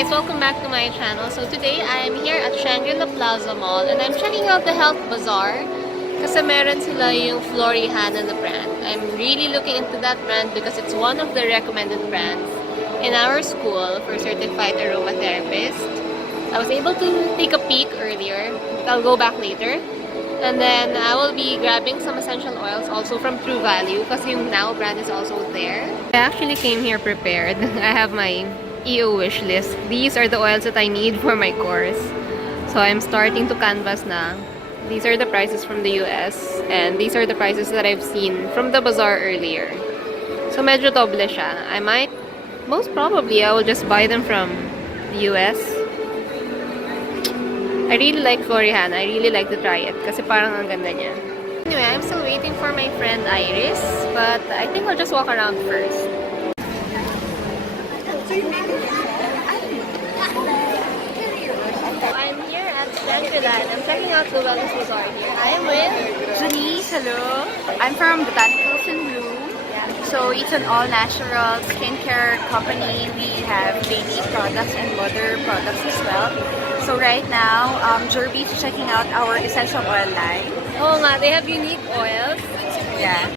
guys, welcome back to my channel. So today I am here at Shangri-La Plaza Mall and I'm checking out the Health Bazaar kasi meron sila yung Florihana na brand. I'm really looking into that brand because it's one of the recommended brands in our school for certified aromatherapist. I was able to take a peek earlier. I'll go back later. And then I will be grabbing some essential oils also from True Value kasi yung Now brand is also there. I actually came here prepared. I have my EO wish list. These are the oils that I need for my course. So I'm starting to canvas na. These are the prices from the US and these are the prices that I've seen from the bazaar earlier. So medyo doble siya. I might, most probably, I will just buy them from the US. I really like Florihana. I really like to try it kasi parang ang ganda niya. Anyway, I'm still waiting for my friend Iris, but I think I'll just walk around first. I'm here at Shangri-La and I'm checking out the wellness bazaar here. I am with Janice, hello. I'm from Danti Court in Blue. So it's an all-natural skincare company. We have baby products and mother products as well. So right now, Jirbie is checking out our essential oil line. oh nga, they have unique oils. Yeah.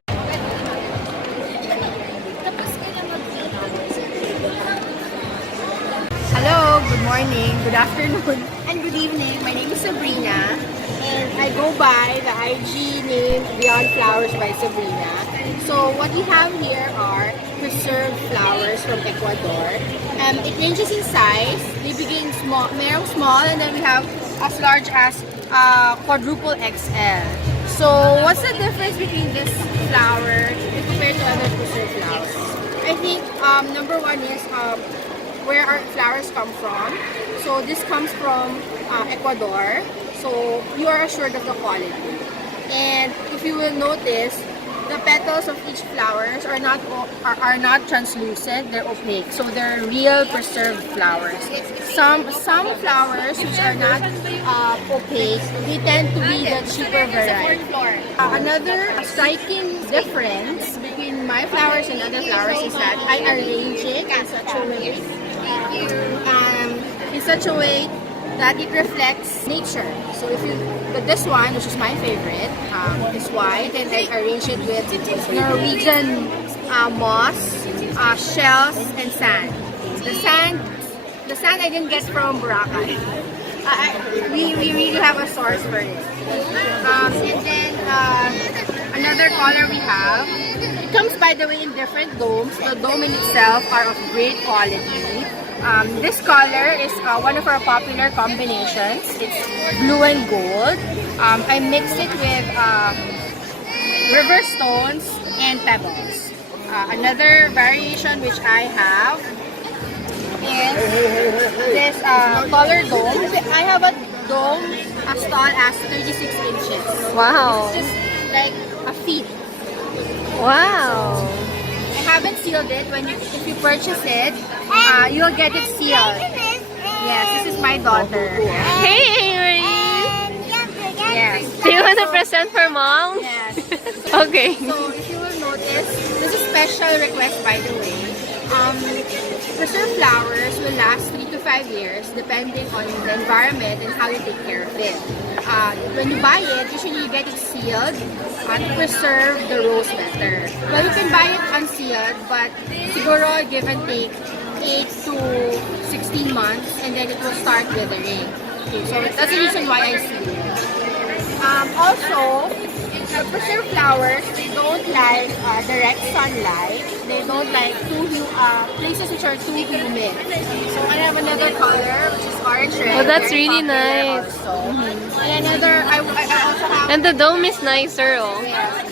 Hello, good morning, good afternoon, and good evening. My name is Sabrina, and I go by the IG name Beyond Flowers by Sabrina. So what we have here are preserved flowers from Ecuador. It ranges in size. They begin small, merong small, and then we have as large as quadruple XL. So what's the difference between this flower compared to other preserved flowers? I think number one is where our flowers come from. So this comes from Ecuador. So you are assured of the quality. And if you will notice, the petals of each flowers are not translucent, they're opaque. So they're real preserved flowers. Some flowers which are not opaque, they tend to be the cheaper variety. Another striking difference between my flowers and other flowers is that I arrange it in such a way that it reflects nature. So if you, but this one, which is my favorite, is white, and I arrange it with Norwegian moss, shells, and sand. The sand I didn't get from Boracay. We really have a source for it. And then another color we have. It comes, by the way, in different domes. The dome in itself are of great quality. This color is one of our popular combinations. It's blue and gold. I mixed it with river stones and pebbles. Another variation which I have is this color dome. I have a dome as tall as 36 inches. Wow. It's just like a feet. Wow. I haven't sealed it. If you purchase it, you'll get it sealed. Yes, this is my daughter. Hey, Hayward! Yes. Do you want to present for mom? Yes. Okay. So if you will notice, this is a special request, by the way. Preserved flowers will last 3 to 5 years depending on the environment and how you take care of it. When you buy it, usually you get it sealed to preserve the rose better. Well, you can buy it unsealed, but siguro give and take 8 to 16 months and then it will start withering. Okay, so that's the reason why I seal it. Also, preserved flowers, they don't like direct sunlight. They don't like places which are too humid. So I have another color which is orange red. Oh, that's very really popular nice. also. And another, I also have. And the dome is nicer, oh. Yes.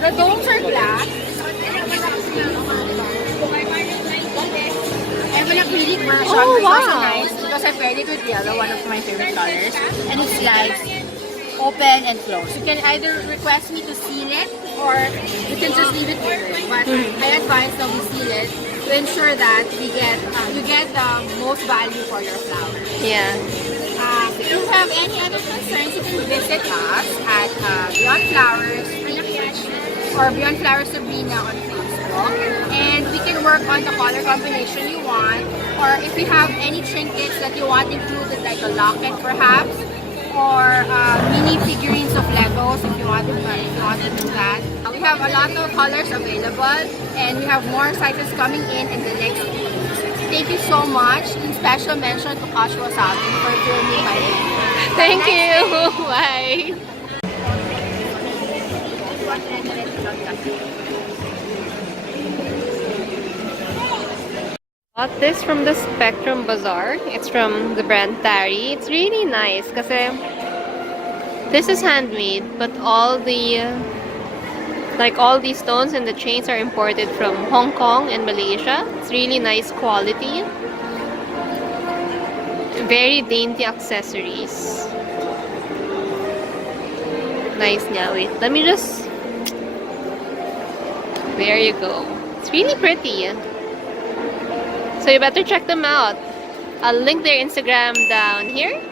The domes are black. I have an acrylic version, Oh, which is also wow. nice because I paired it with yellow, one of my favorite colors, and it slides open and close. You can either request me to seal it or you can just leave it open. But I advise that we seal it to ensure that you get the most value for your flower. Yeah. If you have any other concerns, you can visit us at Beyond Flowers or Beyond Flowers Sabrina on Facebook, and we can work on the color combination you want or if you have any trinkets that you want included, like a locket perhaps, or mini figurines of Legos if you want to do that. We have a lot of colors available, and we have more sizes coming in the next week. Thank you so much. And special mention to Couchwasabi for filming my video. Thank you. Bye. Got this from the Spectrum Bazaar. It's from the brand Tari. It's really nice kasi this is handmade, but all the all these stones and the chains are imported from Hong Kong and Malaysia. It's really nice quality. Very dainty accessories. Nice niya. Wait, let me just... There you go. It's really pretty. So you better check them out. I'll link their Instagram down here.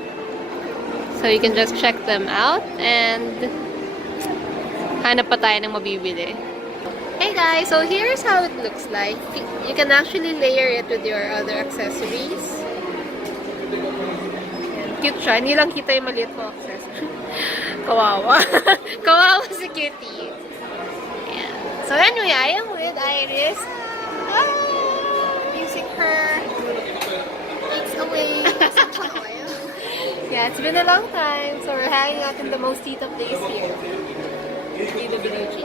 So you can just check them out and hanap pa tayo ng mabibili. Hey guys, so here's how it looks like. You can actually layer it with your other accessories. Cute siya. Hindi lang kita yung maliit mo accessory. Kawawa. Kawawa si Cutie. Yeah. So anyway, I am with Iris. Using her takes away some oil. Yeah, it's been a long time. So we're hanging out in the most tita place here. DWG.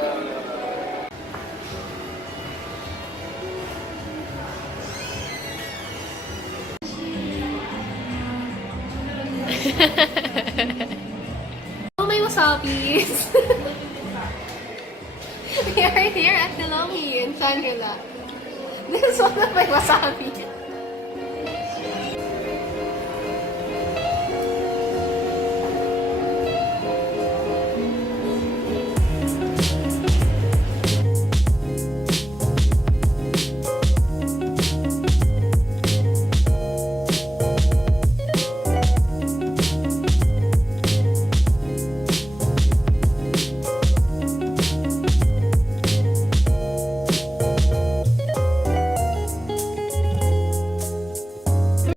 Oh, my wasabis! We are here at Delomi in Shangri-La. This is one of my wasabi.